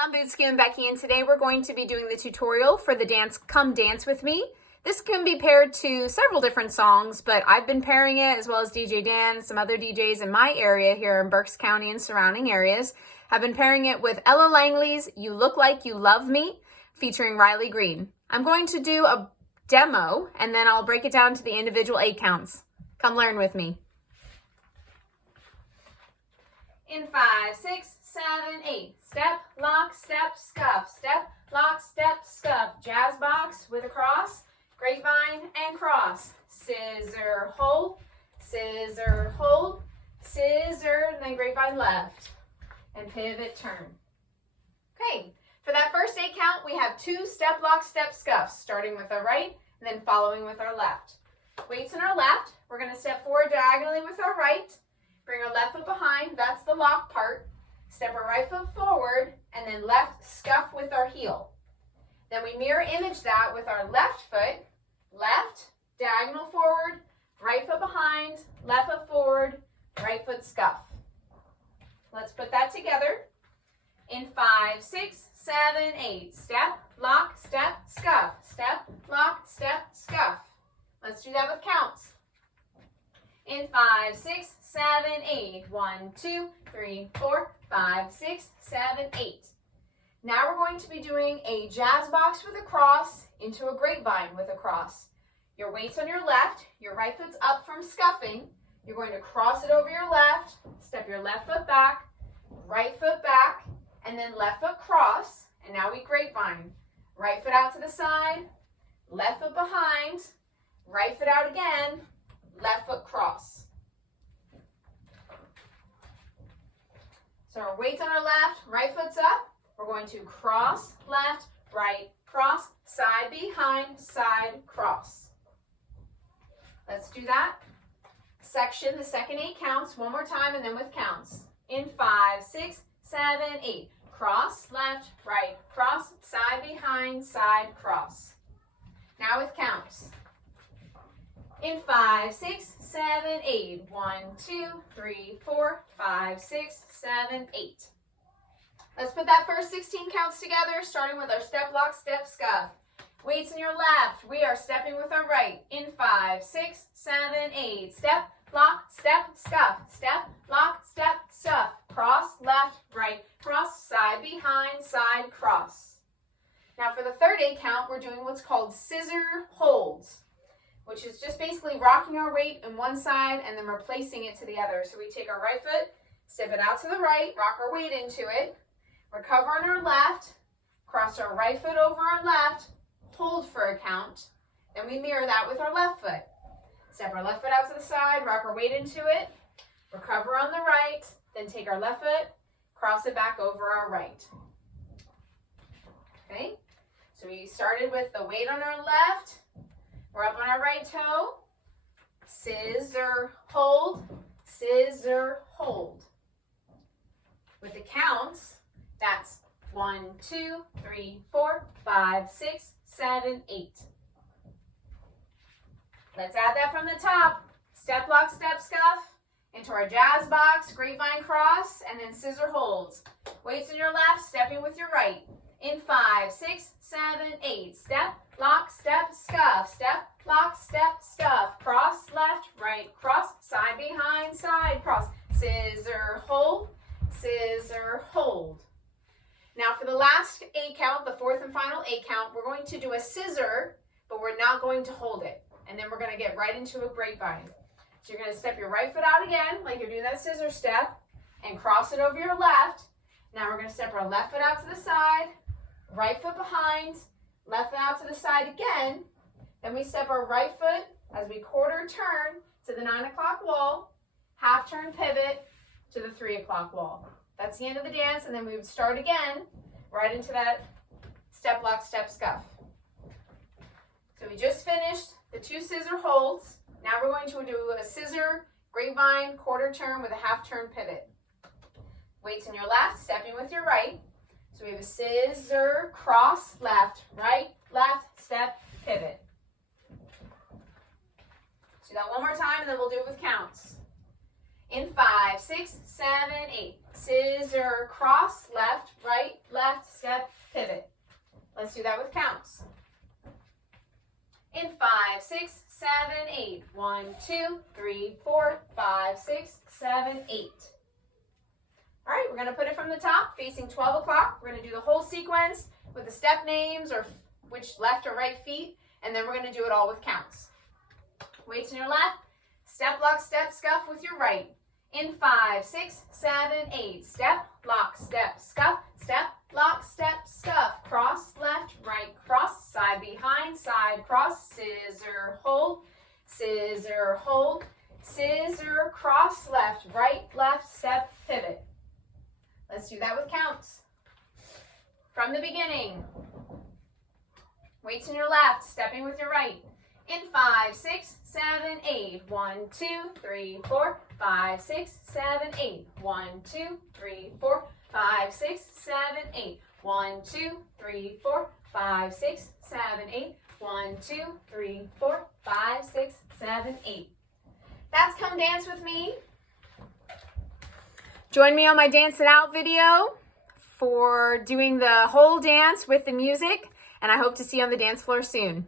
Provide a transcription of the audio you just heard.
I'm Scootin Becky, and today we're going to be doing the tutorial for the dance Come Dance With Me. This can be paired to several different songs, but I've been pairing it as well as DJ Dan and some other DJs in my area here in Berks County and surrounding areas. I've been pairing it with Ella Langley's You Look Like You Love Me, featuring Riley Green. I'm going to do a demo, and then I'll break it down to the individual 8 counts. Come learn with me. In 5, 6, 7, 8. Step, lock, step, scuff. Step, lock, step, scuff. Jazz box with a cross. Grapevine and cross. Scissor, hold. Scissor, hold. Scissor, and then grapevine left. And pivot, turn. Okay, for that first 8 count, we have 2 step, lock, step, scuffs, starting with our right and then following with our left. Weights in our left. We're going to step forward diagonally with our right. Bring our left foot behind, that's the lock part. Step our right foot forward, and then left scuff with our heel. Then we mirror image that with our left foot, left, diagonal forward, right foot behind, left foot forward, right foot scuff. Let's put that together. In 5, 6, 7, 8. Step, lock, step, scuff. Step, lock, step, scuff. Let's do that with counts. In 5, 6, 7, 8. 1, 2, 3, 4, 5, 6, 7, 8. Now we're going to be doing a jazz box with a cross into a grapevine with a cross. Your weight's on your left, your right foot's up from scuffing. You're going to cross it over your left, step your left foot back, and then left foot cross. And now we grapevine. Right foot out to the side, left foot behind, right foot out again, left foot cross. So our weight's on our left, right foot's up. We're going to cross, left, right, cross, side behind, side, cross. Let's do that section, the second 8 counts, one more time and then with counts. In 5, 6, 7, 8. Cross, left, right, cross, side behind, side, cross. Now with counts. In 5, 6, 7, 8. 1, 2, 3, 4, 5, 6, 7, 8. Let's put that first 16 counts together, starting with our step, lock, step, scuff. Weights in your left. We are stepping with our right. In 5, 6, 7, 8. Step, lock, step, scuff. Step, lock, step, scuff. Cross, left, right, cross, side behind, side, cross. Now for the third 8 count, we're doing what's called scissor holds, which is just basically rocking our weight in one side and then replacing it to the other. So we take our right foot, step it out to the right, rock our weight into it, recover on our left, cross our right foot over our left, hold for a count, then we mirror that with our left foot. Step our left foot out to the side, rock our weight into it, recover on the right, then take our left foot, cross it back over our right. Okay, so we started with the weight on our left, we're up on our right toe, scissor, hold, scissor, hold. With the counts, that's 1, 2, 3, 4, 5, 6, 7, 8. Let's add that from the top. Step, lock, step, scuff into our jazz box, grapevine cross, and then scissor holds. Weights in your left, stepping with your right. In 5, 6, 7, 8. Step, lock, step, scuff. Step, lock, step, scuff. Cross, left, right, cross, side behind, side, cross. Scissor, hold, scissor, hold. Now for the last 8 count, the fourth and final 8 count, we're going to do a scissor, but we're not going to hold it. And then we're going to get right into a grapevine. So you're going to step your right foot out again, like you're doing that scissor step, and cross it over your left. Now we're going to step our left foot out to the side, right foot behind, left foot out to the side again. Then we step our right foot as we quarter turn to the 9 o'clock wall, half turn pivot to the 3 o'clock wall. That's the end of the dance, and then we would start again right into that step, lock, step, scuff. So we just finished the 2 scissor holds. Now we're going to do a scissor, grapevine, quarter turn with a half turn pivot. Weights in your left, stepping with your right. So we have a scissor, cross, left, step, pivot. So that one more time, and then we'll do it with counts. In 5, 6, 7, 8. Scissor, cross, left, step, pivot. Let's do that with counts. In 5, 6, 7, 8. 1, 2, 3, 4, 5, 6, 7, 8. All right, we're going to put it from the top, facing 12 o'clock. We're going to do the whole sequence with the step names or which left or right feet, and then we're going to do it all with counts. Weights in your left, step, lock, step, scuff with your right. In 5, 6, 7, 8. Step, lock, step, scuff, step, lock, step, scuff. Cross, left, right, cross, side behind, side, cross, scissor, hold, scissor, hold, scissor, cross, left, step, pivot. Let's do that with counts. From the beginning. Weights in your left, stepping with your right. In 5, 6, 7, 8. 1, 2, 3, 4, 5, 6, 7, 8. 1, 2, 3, 4, 5, 6, 7, 8. 1, 2, 3, 4, 5, 6, 7, 8. 1, 2, 3, 4, 5, 6, 7, 8. That's Come Dance With Me. Join me on my Dance It Out video for doing the whole dance with the music, and I hope to see you on the dance floor soon.